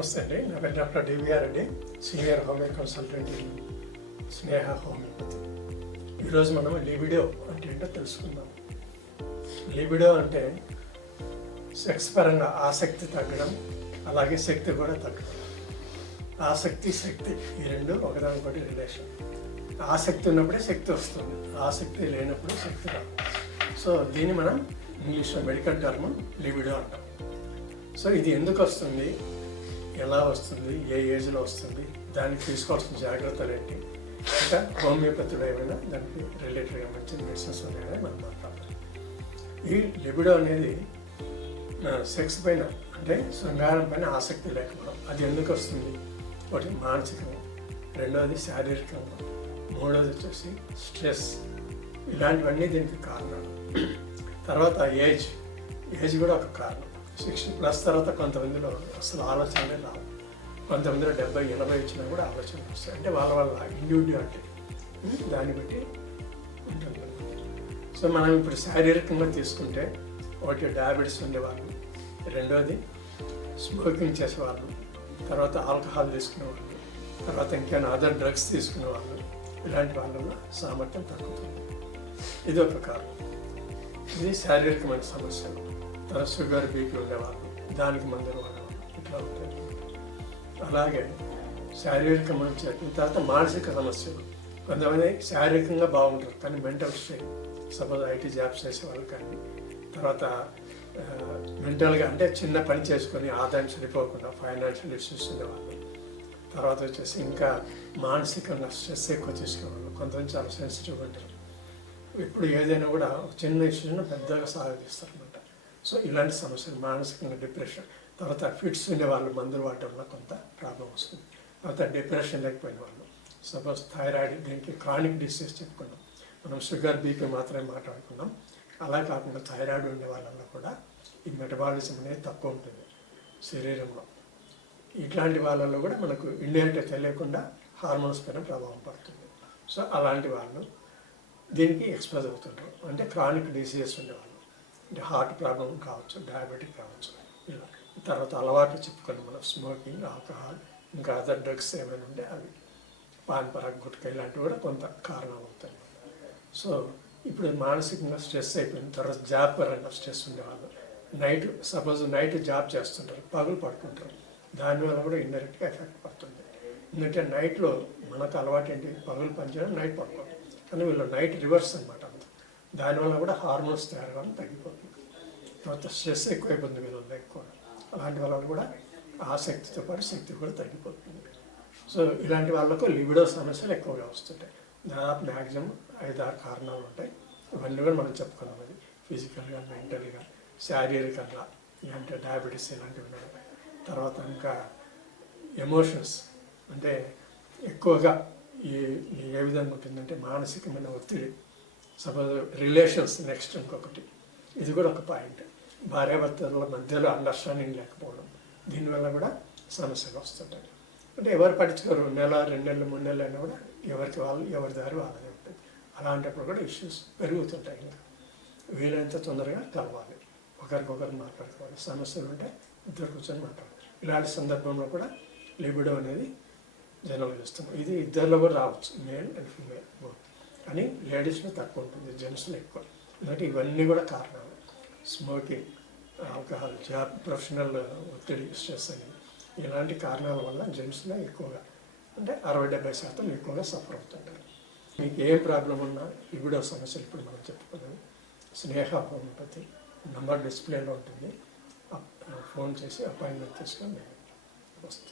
నమస్తే అండి నా పేరు డాక్టర్ డివిఆర్ అండి senior homeo consultant Sneha homeopathy. ఈరోజు మనం లిబిడో అంటే ఏంటో తెలుసుకుందాం. లిబిడో అంటే సెక్స్ పరంగా ఆసక్తి తగ్గడం అలాగే శక్తి కూడా తగ్గడం. ఆసక్తి శక్తి ఈ రెండు ఒకదానికొకటి రిలేషన్ ఆసక్తి ఉన్నప్పుడే శక్తి వస్తుంది. ఆసక్తి లేనప్పుడు శక్తి రాదు. సో దీన్ని మనం ఇంగ్లీష్లో మెడికల్ టర్మ్ లిబిడో అంటాం. సో ఇది ఎందుకు వస్తుంది? ఎలా వస్తుంది ఏ ఏజ్లో వస్తుంది దానికి తీసుకోవాల్సిన జాగ్రత్తలు ఏంటి? ఇంకా హోమియోపతిలో ఏమైనా దానికి రిలేటెడ్గా మంచి మెడిసిన్స్ ఉన్నాయని మనం మాట్లాడతాం ఈ లిబిడో అనేది సెక్స్ పైన అంటే శృంగారం పైన ఆసక్తి లేకపోవడం. అది ఎందుకు వస్తుంది? ఒకటి మానసికంగా రెండవది శారీరకంగా మూడవది వచ్చేసి స్ట్రెస్. ఇలాంటివన్నీ దీనికి కారణాలు. తర్వాత ఏజ్. ఏజ్ కూడా ఒక కారణం. సిక్స్టీ ప్లస్ తర్వాత కొంతమందిలో అసలు ఆలోచనలే రావు కొంతమందిలో డెబ్బై ఎనభై వచ్చినా కూడా ఆలోచనలు వస్తాయి. అంటే వాళ్ళ వాళ్ళ ఇండివిజువాలిటీ దాన్ని బట్టి ఉంటుంది. సో మనం ఇప్పుడు శారీరకంగా తీసుకుంటే ఒకటి డయాబెటీస్ ఉండేవాళ్ళు రెండోది స్మోకింగ్ చేసేవాళ్ళు తర్వాత ఆల్కహాల్ తీసుకునేవాళ్ళు తర్వాత ఇంకేమైనా అదర్ డ్రగ్స్ తీసుకునేవాళ్ళు ఇలాంటి వాళ్ళ సామర్థ్యం తగ్గుతుంది. ఇది ఒక కారణం. ఇది శారీరకమైన సమస్యలు. తర్వాత షుగర్ బీపీ ఉండేవాళ్ళు. దానికి మందులు వాడేవాళ్ళు ఇట్లా ఉంటాయి. అలాగే శారీరకమైన చేసిన తర్వాత మానసిక సమస్యలు. కొంతమంది శారీరకంగా బాగుంటారు కానీ mental strain suppose IT jobs చేసేవాళ్ళు కానీ తర్వాత మెంటల్గా అంటే చిన్న పని చేసుకొని ఆదాయం సరిపోకుండా ఫైనాన్షియల్ ఇష్యూస్ ఉండేవాళ్ళు. తర్వాత వచ్చేసి ఇంకా మానసికంగా స్ట్రెస్ ఎక్కువ తీసుకునేవాళ్ళు. కొంతమంది చాలా సెన్సిటివ్ ఉంటారు. ఇప్పుడు ఏదైనా కూడా చిన్న ఇష్యూని పెద్దగా సాగదీస్తారు అనమాట సో ఇలాంటి సమస్యలు మానసికంగా డిప్రెషన్ తర్వాత ఫిట్స్ ఉండే వాళ్ళు మందులు వాడటం వల్ల కొంత ప్రాబ్లం వస్తుంది. తర్వాత డిప్రెషన్ లేకపోయిన వాళ్ళు. సపోజ్ థైరాయిడ్ దీనికి క్రానిక్ డిసీజ్ చెప్పుకున్నాం మనం షుగర్ బీపీ మాత్రమే మాట్లాడుకున్నాం. అలా కాకుండా థైరాయిడ్ ఉండే వాళ్ళల్లో కూడా ఈ మెటబాలిజం అనేది తక్కువ ఉంటుంది శరీరంలో. ఇట్లాంటి వాళ్ళల్లో కూడా మనకు ఇండియన్గా తెలియకుండా హార్మోన్స్ పైన ప్రభావం పడుతుంది. సో అలాంటి వాళ్ళు దీనికి ఎక్స్పోజ్ అవుతుంటారు. అంటే క్రానిక్ డిసీజెస్ ఉండేవాళ్ళు. అంటే హార్ట్ ప్రాబ్లం కావచ్చు డయాబెటిక్ కావచ్చు ఇలా. తర్వాత అలవాట్లు చెప్పుకొని మనం స్మోకింగ్ ఆల్కహాల్ ఇంకా అదర్ డ్రగ్స్ ఏమైనా ఉంటే అవి. పాన్ పరాగ్ గుట్క ఇలాంటివి కూడా కొంత కారణం అవుతాయి సో ఇప్పుడు మానసికంగా స్ట్రెస్ అయిపోయిన తర్వాత జాబ్ పరంగా స్ట్రెస్ ఉండేవాళ్ళు. నైట్ సపోజ్ నైట్ జాబ్ చేస్తుంటారు పగులు పడుకుంటారు. దానివల్ల కూడా ఇండైరెక్ట్గా ఎఫెక్ట్ పడుతుంది. ఎందుకంటే నైట్లో మనకు అలవాటు ఏంటి? పగులు పనిచేయడం నైట్ పడుకోవడం. కానీ వీళ్ళు నైట్ రివర్స్ అనమాట దానివల్ల కూడా హార్మోన్స్ తయారు కావడం తగ్గిపోతుంది. తర్వాత స్ట్రెస్ ఎక్కువ ఇబ్బంది మీద ఉంది ఎక్కువ. అలాంటి వల్ల కూడా ఆసక్తితో పాటు శక్తి కూడా తగ్గిపోతుంది. సో ఇలాంటి వాళ్ళకు లిబిడో సమస్యలు ఎక్కువగా వస్తుంటాయి. దాదాపు మ్యాక్సిమం ఐదు ఆరు కారణాలు ఉంటాయి. ఇవన్నీ కూడా మనం చెప్పుకున్నాం అది. ఫిజికల్గా మెంటల్గా శారీరకంగా ఇలాంటి డయాబెటీస్ ఇలాంటివి ఉన్నాయి తర్వాత ఇంకా ఎమోషన్స్. అంటే ఎక్కువగా ఈ ఏ విధంగా ఉంటుందంటే మానసికమైన ఒత్తిడి. సపోజ్ రిలేషన్స్ నెక్స్ట్ ఇంకొకటి. ఇది కూడా ఒక పాయింట్ భార్యాభర్తల మధ్యలో అండర్స్టాండింగ్ లేకపోవడం. దీనివల్ల కూడా సమస్యలు వస్తుంటాయి. అంటే ఎవరు పట్టించుకోరు. నెల రెండు నెలలు మూడు నెలలు అయినా కూడా ఎవరికి వాళ్ళు ఎవరి దారి వాళ్ళదే ఉంటుంది. అలాంటప్పుడు కూడా ఇష్యూస్ పెరుగుతుంటాయి ఇంకా వీలైనంత తొందరగా కలవాలి. ఒకరికొకరు మాట్లాడుకోవాలి. సమస్యలు ఉంటే ఇద్దరు కూర్చొని మాట్లాడాలి. ఇలాంటి సందర్భంలో కూడా లిబిడో అనేది జనరల్ చేస్తాం ఇది ఇద్దరిలో కూడా రావచ్చు. Male and female both. కానీ లేడీస్లో తక్కువ ఉంటుంది జెంట్స్లో ఎక్కువ. అంటే ఇవన్నీ కూడా కారణాలు. స్మోకింగ్ ఆల్కహాల్ జాబ్ ప్రొఫెషనల్ ఒత్తిడి స్ట్రెస్ అని ఇలాంటి కారణాల వల్ల జెంట్స్లో ఎక్కువగా అంటే అరవై డెబ్బై శాతం ఎక్కువగా సఫర్ అవుతుంటారు. మీకు ఏ ప్రాబ్లం ఉన్నా ఇవిడో సమస్యలు ఇప్పుడు మనం చెప్పుకున్నాం. స్నేహ హోమియోపతి నంబర్ డిస్ప్లేలో ఉంటుంది. అప్- ఫోన్ చేసి అపాయింట్మెంట్ తీసుకొని వస్తుంది